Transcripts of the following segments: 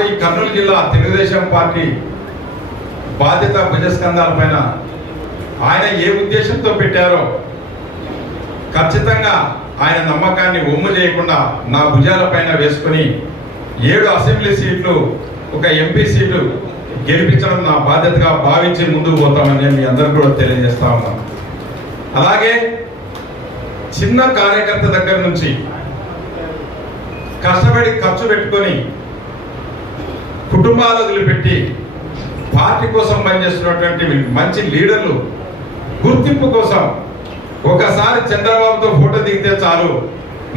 నాకు ఈ కర్నూలు జిల్లా తెలుగుదేశం పార్టీ బాధ్యత భుజస్కంధాల పైన ఆయన ఏ ఉద్దేశంతో పెట్టారో ఖచ్చితంగా ఆయన నమ్మకాన్ని ఒమ్ము చేయకుండా నా భుజాల పైన వేసుకుని ఏడు అసెంబ్లీ సీట్లు ఒక ఎంపీ సీటు గెలిపించడం నా బాధ్యతగా భావించి ముందుకు పోతామని నేను మీ అందరికీ కూడా తెలియజేస్తా ఉన్నాను. అలాగే చిన్న కార్యకర్త దగ్గర నుంచి కష్టపడి ఖర్చు పెట్టుకొని కుటుంబాలు వదిలిపెట్టి పార్టీ కోసం పనిచేస్తున్నటువంటి మంచి లీడర్లు గుర్తింపు కోసం ఒకసారి చంద్రబాబుతో ఫోటో దిగితే చాలు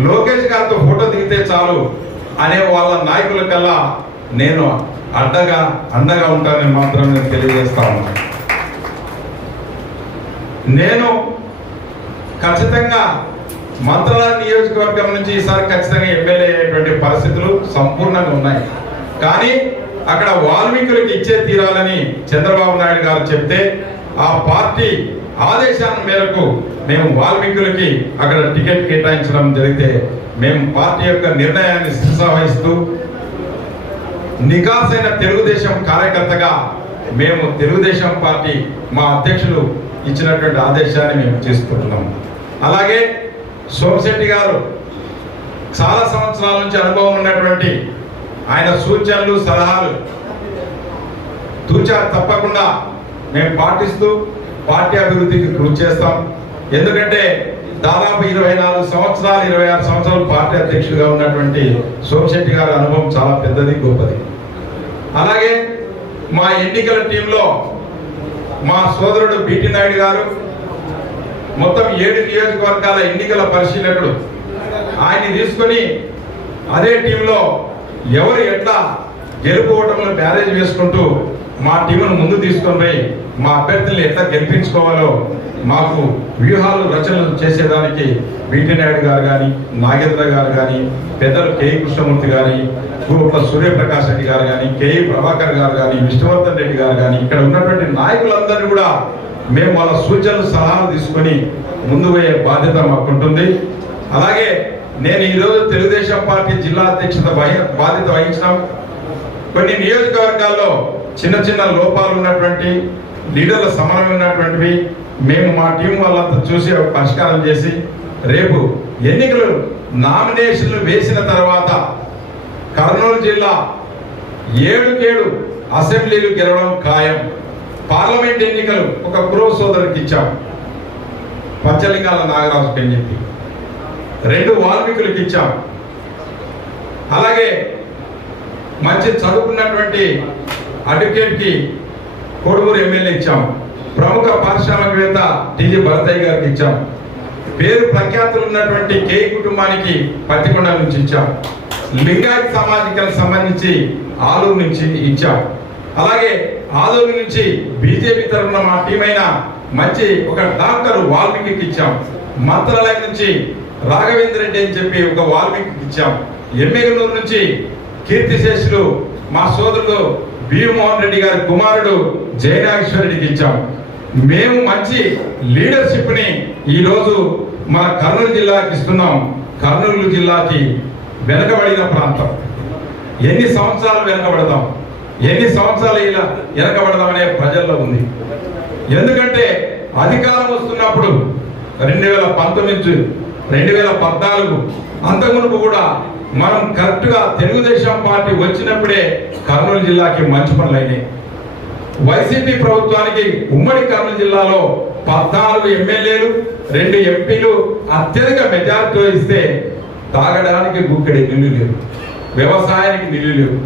లోకేష్ గారితో ఫోటో దిగితే చాలు అనే వాళ్ళ నాయకుల కల్లా నేను అడ్డగా అండగా ఉంటానని మాత్రం నేను తెలియజేస్తా ఉన్నాను నేను ఖచ్చితంగా మంత్రాల నియోజకవర్గం నుంచి ఈసారి ఖచ్చితంగా ఎమ్మెల్యే అయ్యేటువంటి పరిస్థితులు సంపూర్ణంగా ఉన్నాయి. కానీ అక్కడ వాల్మీకులకు ఇచ్చే తీరాలని చంద్రబాబు నాయుడు గారు చెప్తే ఆ పార్టీ ఆదేశాల మేరకు మేము వాల్మీకులకి అక్కడ టికెట్ కేటాయించడం జరిగితే మేము పార్టీ యొక్క నిర్ణయాన్ని శిరసావహిస్తూ నికాసైన తెలుగుదేశం కార్యకర్తగా మేము తెలుగుదేశం పార్టీ మా అధ్యక్షులు ఇచ్చినటువంటి ఆదేశాన్ని మేము చేసుకుంటున్నాము అలాగే సోమశెట్టి గారు చాలా సంవత్సరాల నుంచి అనుభవం ఉన్నటువంటి ఆయన సూచనలు సలహాలు తూచా తప్పకుండా మేము పాటిస్తూ పార్టీ అభివృద్ధికి కృషి చేస్తాం. ఎందుకంటే దాదాపు ఇరవై నాలుగు సంవత్సరాలు ఇరవై ఆరు సంవత్సరాలు పార్టీ అధ్యక్షుడిగా ఉన్నటువంటి సోమశెట్టి గారి అనుభవం చాలా పెద్దది గొప్పది. అలాగే మా ఎన్నికల టీంలో మా సోదరుడు బిటి నాయుడు గారు మొత్తం ఏడు నియోజకవర్గాల ఎన్నికల పరిశీలకుడు. ఆయన్ని తీసుకొని అదే టీంలో ఎవరు ఎట్లా గెలుపు ఓటములు బ్యారేజ్ వేసుకుంటూ మా టీమును ముందు తీసుకొని పోయి మా అభ్యర్థుల్ని ఎట్లా గెలిపించుకోవాలో మాకు వ్యూహాలు రచనలు చేసేదానికి వీటి నాయుడు గారు కానీ నాగేంద్ర గారు కానీ పెద్దలు కేఈ కృష్ణమూర్తి గారి గురుట్ల సూర్యప్రకాష్ రెడ్డి గారు కానీ కేఈ ప్రభాకర్ గారు కానీ విష్ణువర్ధన్ రెడ్డి గారు కానీ ఇక్కడ ఉన్నటువంటి నాయకులందరినీ కూడా మేము వాళ్ళ సూచనలు సలహాలు తీసుకొని ముందు పోయే బాధ్యత మాకుంటుంది. అలాగే నేను ఈరోజు తెలుగుదేశం పార్టీ జిల్లా అధ్యక్షత వహి- బాధ్యత వహించడం కొన్ని నియోజకవర్గాల్లో చిన్న చిన్న లోపాలు ఉన్నటువంటి లీడర్ల సమన్వయం ఉన్నటువంటివి మేము మా టీం వాళ్ళంతా చూసి ఒక పరిష్కారం చేసి రేపు ఎన్నికలు నామినేషన్లు వేసిన తర్వాత కర్నూలు జిల్లా ఏడుకేడు అసెంబ్లీలు గెలవడం ఖాయం. పార్లమెంట్ ఎన్నికలు ఒక కురవ సోదరుడికి ఇచ్చాం. పచ్చలింగాల నాగరాజుకి అని చెప్పి. రెండు వాల్మీకులకు ఇచ్చాం. అలాగే మంచి చదువుకున్నటువంటి అడ్వకేట్కి కొడుమూరు ఎమ్మెల్యే ఇచ్చాం. ప్రముఖ పారిశ్రామికవేత్త టీజీ భరతయ్య గారికి ఇచ్చాం. పేరు ప్రఖ్యాతులు ఉన్నటువంటి కే. కుటుంబానికి పత్తికొండ నుంచి ఇచ్చాం. లింగాయత్ సమాజికలకు సంబంధించి ఆలూరు నుంచి ఇచ్చాం. అలాగే ఆలూరు నుంచి బీజేపీ తరఫున మా టీం అయిన మంచి ఒక డాక్టర్ వాల్మీకి ఇచ్చాం. మంత్రాలయం నుంచి రాఘవేంద్ర రెడ్డి అని చెప్పి ఒక వాల్మీకి ఇచ్చాం ఎమ్మెగలూరు నుంచి కీర్తిశేషులు మా సోదరుడు భీమోహన్ రెడ్డి గారి కుమారుడు జయనాగేశ్వర రెడ్డికి ఇచ్చాం మేము మంచి లీడర్షిప్ని ఈరోజు మా కర్నూలు జిల్లాకి ఇస్తున్నాం. కర్నూలు జిల్లాకి వెనకబడిన ప్రాంతం. ఎన్ని సంవత్సరాలు వెనకబడతాం? ఎన్ని సంవత్సరాలు ఇలా వెనకబడదాం అనే ప్రజల్లో ఉంది. ఎందుకంటే అధికారం వస్తున్నప్పుడు రెండు వేల పంతొమ్మిది రెండు వేల పద్నాలుగు అంతకుమునుపు కూడా మనం కరెక్ట్గా తెలుగుదేశం పార్టీ వచ్చినప్పుడే కర్నూలు జిల్లాకి మంచి పనులు అయినాయి. వైసీపీ ప్రభుత్వానికి ఉమ్మడి కర్నూలు జిల్లాలో పద్నాలుగు ఎమ్మెల్యేలు రెండు ఎంపీలు అత్యధిక మెజారిటీ ఇస్తే తాగడానికి గుక్కడి నీళ్ళు లేవు. వ్యవసాయానికి నీళ్ళు లేవు.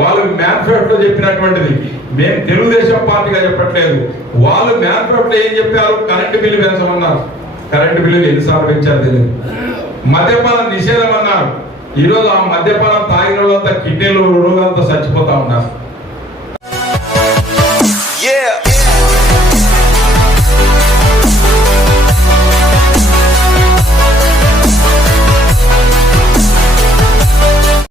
వాళ్ళు మేనిఫెస్టో చెప్పినటువంటిది మేము తెలుగుదేశం పార్టీగా చెప్పట్లేదు. వాళ్ళు మేనిఫెస్టో ఏం చెప్పారు? Current bill పెంచమన్నారు. కరెంటు బిల్లులు ఎన్నిసార్లు పెంచారు తెలియదు మద్యపాన నిషేధం అన్నారు. ఈరోజు ఆ మద్యపానం తాగిన వాళ్ళంతా కిడ్నీలు రోగాలతో చచ్చిపోతా ఉన్నారు.